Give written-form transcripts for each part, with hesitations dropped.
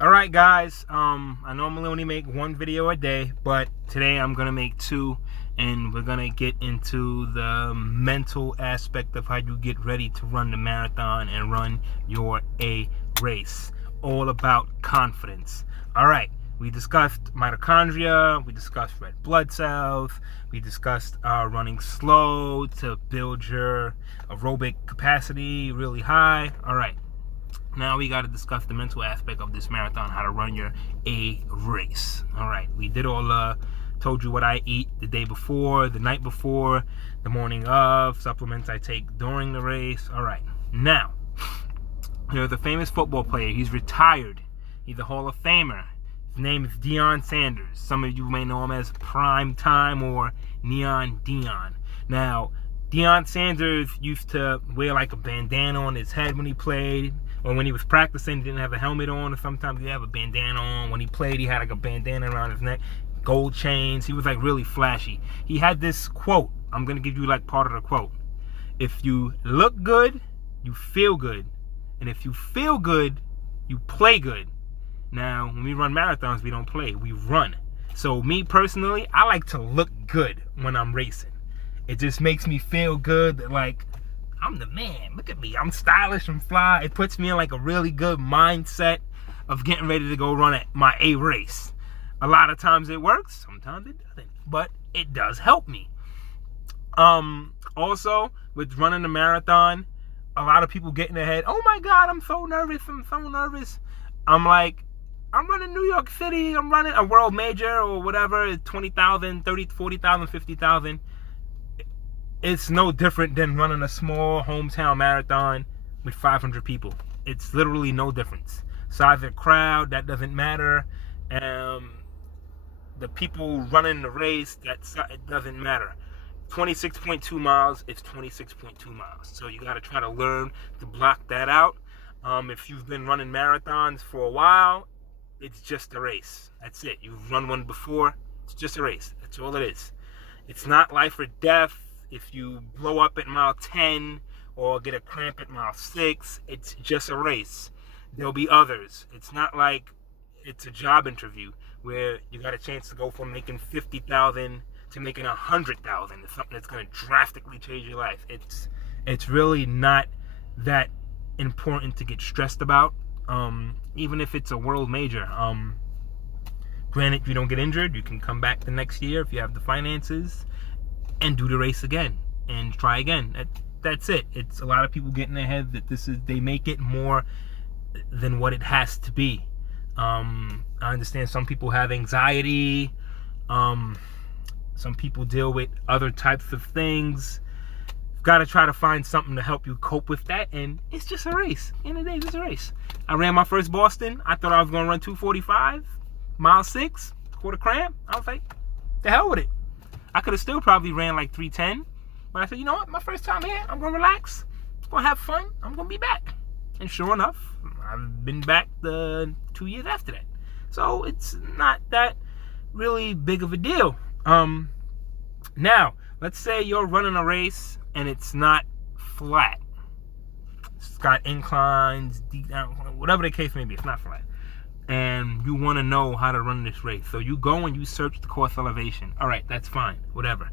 Alright guys, I normally only make one video a day, but today I'm going to make two, and we're going to get into the mental aspect of how you get ready to run the marathon and run your A race. All about confidence. Alright, we discussed mitochondria, we discussed red blood cells, we discussed running slow to build your aerobic capacity really high. Alright. Now we got to discuss the mental aspect of this marathon, how to run your A race. All right, we did all, told you what I eat the day before, the night before, the morning of, supplements I take during the race. All right, now, there's a famous football player. He's retired. He's a Hall of Famer. His name is Deion Sanders. Some of you may know him as Prime Time or Neon Deion. Now, Deion Sanders used to wear like a bandana on his head when he played. Or when he was practicing, he didn't have a helmet on, or sometimes he'd have a bandana on. When he played, he had like a bandana around his neck, gold chains. He was like really flashy. He had this quote. I'm going to give you like part of the quote. If you look good, you feel good. And if you feel good, you play good. Now, when we run marathons, we don't play, we run. So me personally, I like to look good when I'm racing. It just makes me feel good that like, I'm the man. Look at me. I'm stylish and fly. It puts me in like a really good mindset of getting ready to go run at my A race. A lot of times it works. Sometimes it doesn't. But it does help me. Also, with running a marathon, a lot of people get in their head, oh my God, I'm so nervous. I'm so nervous. I'm like, I'm running New York City. I'm running a world major or whatever. 20,000, 30, 40,000, 50,000. It's no different than running a small hometown marathon with 500 people. It's literally no difference. Size of the crowd, that doesn't matter. The people running the race, it doesn't matter. 26.2 miles, it's 26.2 miles. So you got to try to learn to block that out. If you've been running marathons for a while, it's just a race. That's it. You've run one before, it's just a race. That's all it is. It's not life or death. If you blow up at mile 10 or get a cramp at mile 6, it's just a race. There'll be others. It's not like it's a job interview where you got a chance to go from making 50,000 to making 100,000. It's something that's going to drastically change your life. It's really not that important to get stressed about, even if it's a world major. Granted, you don't get injured. You can come back the next year if you have the finances and do the race again and try again. That's it. It's a lot of people get in their head that they make it more than what it has to be. I understand some people have anxiety. Some people deal with other types of things. You've got to try to find something to help you cope with that, and it's just a race. In the day, it's a race. I ran my first Boston. I thought I was going to run 2:45, mile 6, quarter cramp. I was like, the hell with it. I could have still probably ran like 3:10, but I said, you know what? My first time here, I'm going to relax. I'm going to have fun. I'm going to be back. And sure enough, I've been back the 2 years after that. So it's not that really big of a deal. Now, let's say you're running a race and it's not flat. It's got inclines, deep down, whatever the case may be, it's not flat. And you want to know how to run this race. So you go and you search the course elevation. All right, that's fine, whatever.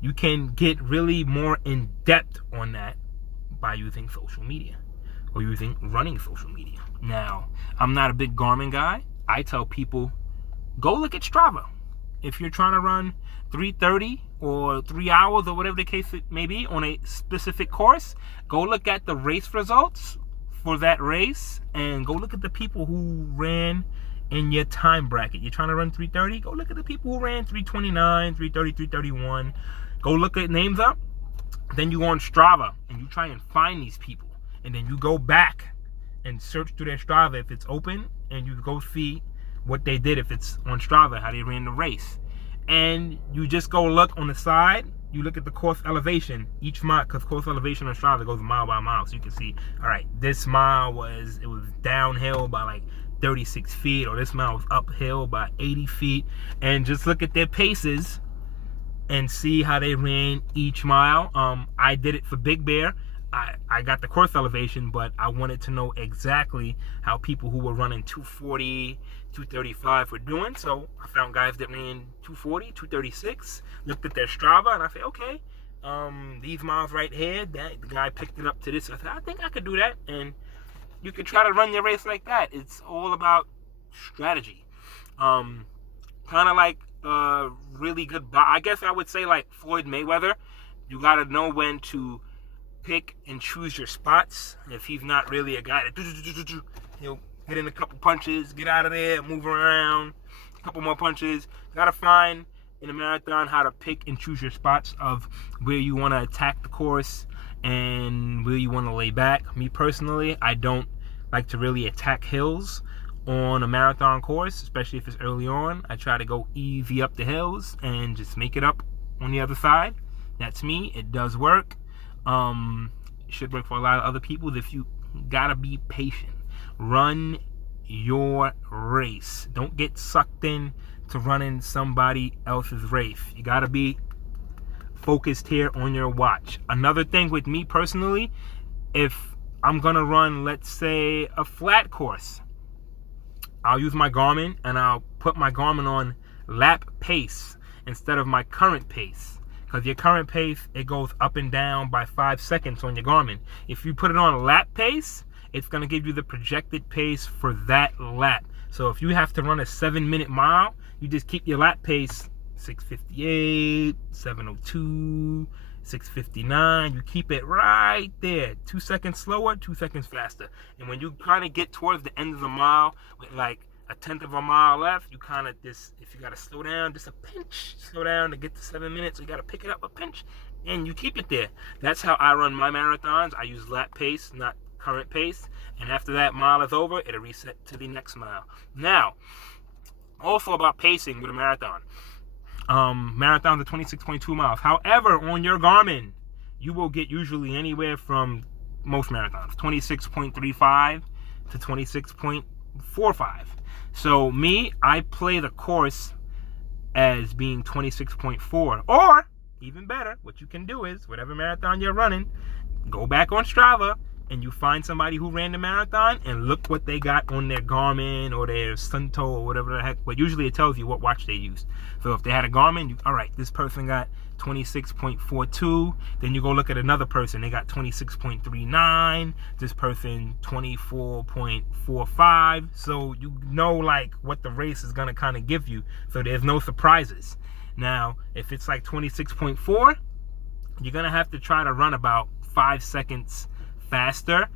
You can get really more in depth on that by using social media or using running social media. Now, I'm not a big Garmin guy. I tell people, go look at Strava. If you're trying to run 3:30 or 3 hours or whatever the case it may be on a specific course, go look at the race results for that race and go look at the people who ran in your time bracket. You're trying to run 3:30, go look at the people who ran 3:29, 3:30, 3:31. Go look at names up. Then you go on Strava and you try and find these people, and then you go back and search through their Strava if it's open, and you go see what they did if it's on Strava, how they ran the race. And you just go look on the side. You look at the course elevation each mile, because course elevation on Strava goes mile by mile, so you can see, all right, this mile was downhill by like 36 feet, or this mile was uphill by 80 feet, and just look at their paces and see how they ran each mile. I did it for Big Bear. I got the course elevation, but I wanted to know exactly how people who were running 240, 235 were doing. So I found guys that ran 240, 236, looked at their Strava, and I said, okay, these miles right here, the guy picked it up to this. I said, I think I could do that. And you can try to run your race like that. It's all about strategy. Kind of like really good, I guess I would say like Floyd Mayweather. You got to know when to pick and choose your spots. If he's not really a guy that he'll hit in a couple punches, get out of there, move around, a couple more punches. You got to find in a marathon how to pick and choose your spots of where you want to attack the course and where you want to lay back. Me personally, I don't like to really attack hills on a marathon course, especially if it's early on. I try to go easy up the hills and just make it up on the other side. That's me. It does work. It should work for a lot of other people. If you gotta be patient, run your race. Don't get sucked in to running somebody else's race. You gotta be focused here on your watch. Another thing with me personally, if I'm gonna run, let's say, a flat course, I'll use my Garmin and I'll put my Garmin on lap pace instead of my current pace. Because your current pace, it goes up and down by 5 seconds on your Garmin. If you put it on lap pace, it's going to give you the projected pace for that lap. So if you have to run a 7-minute mile, you just keep your lap pace 6:58, 7:02, 6:59. You keep it right there. 2 seconds slower, 2 seconds faster. And when you kind of get towards the end of the mile with like a tenth of a mile left, you kind of just, if you got to slow down, just a pinch, slow down to get to 7 minutes. So you got to pick it up a pinch and you keep it there. That's how I run my marathons. I use lap pace, not current pace. And after that mile is over, it'll reset to the next mile. Now, also about pacing with a marathon. Marathons are 26.2 miles. However, on your Garmin, you will get usually anywhere from most marathons, 26.35 to 26.45. So me, I play the course as being 26.4. Or, even better, what you can do is, whatever marathon you're running, go back on Strava and you find somebody who ran the marathon and look what they got on their Garmin or their Sunto or whatever the heck. But usually it tells you what watch they used. So if they had a Garmin, all right, this person got 26.42. Then you go look at another person. They got 26.39. This person 24.45. So you know like what the race is going to kind of give you. So there's no surprises. Now, if it's like 26.4, you're going to have to try to run about 5 seconds faster.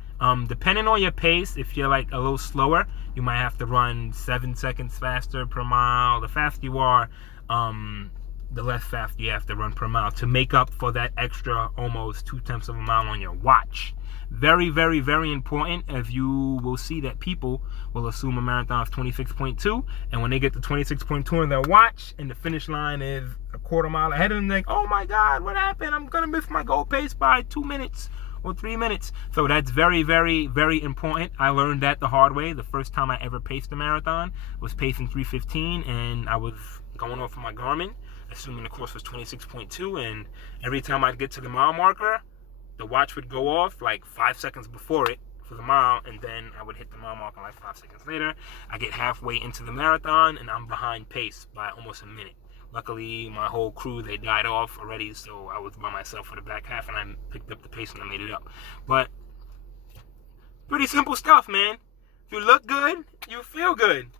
Depending on your pace, if you're like a little slower, you might have to run 7 seconds faster per mile. The faster you are, the less fast you have to run per mile to make up for that extra almost 2/10 of a mile on your watch. Very, very, very important, as you will see that people will assume a marathon is 26.2, and when they get to 26.2 in their watch and the finish line is a quarter mile ahead of them, they think, oh my God, what happened? I'm going to miss my goal pace by 2 minutes or 3 minutes. So that's very, very, very important. I learned that the hard way. The first time I ever paced a marathon was pacing 3:15, and I was going off of my Garmin, assuming the course was 26.2, and every time I'd get to the mile marker, the watch would go off like 5 seconds before it for the mile, and then I would hit the mile marker like 5 seconds later. I get halfway into the marathon, and I'm behind pace by almost a minute. Luckily, my whole crew, they died off already, so I was by myself for the back half, and I picked up the pace and I made it up. But pretty simple stuff, man. If you look good, you feel good.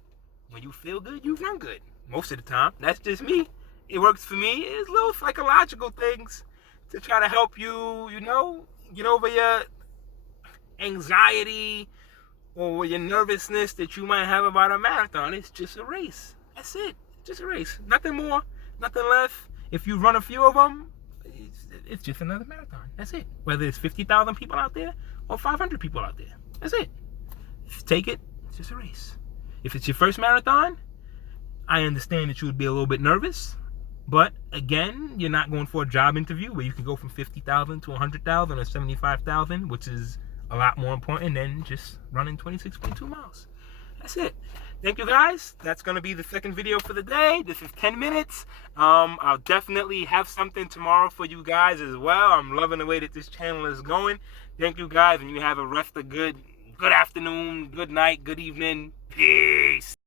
When you feel good, you run good. Most of the time. That's just me. It works for me. It's little psychological things to try to help you, you know, get over your anxiety or your nervousness that you might have about a marathon. It's just a race. That's it. Just a race. Nothing more, nothing less. If you run a few of them, it's just another marathon. That's it. Whether it's 50,000 people out there or 500 people out there. That's it. If you take it, it's just a race. If it's your first marathon, I understand that you would be a little bit nervous. But again, you're not going for a job interview where you can go from 50,000 to 100,000 or 75,000, which is a lot more important than just running 26.2 miles. That's it. Thank you guys. That's going to be the second video for the day. This is 10 minutes. I'll definitely have something tomorrow for you guys as well. I'm loving the way that this channel is going. Thank you guys, and you have a rest of good afternoon, good night, good evening. Peace.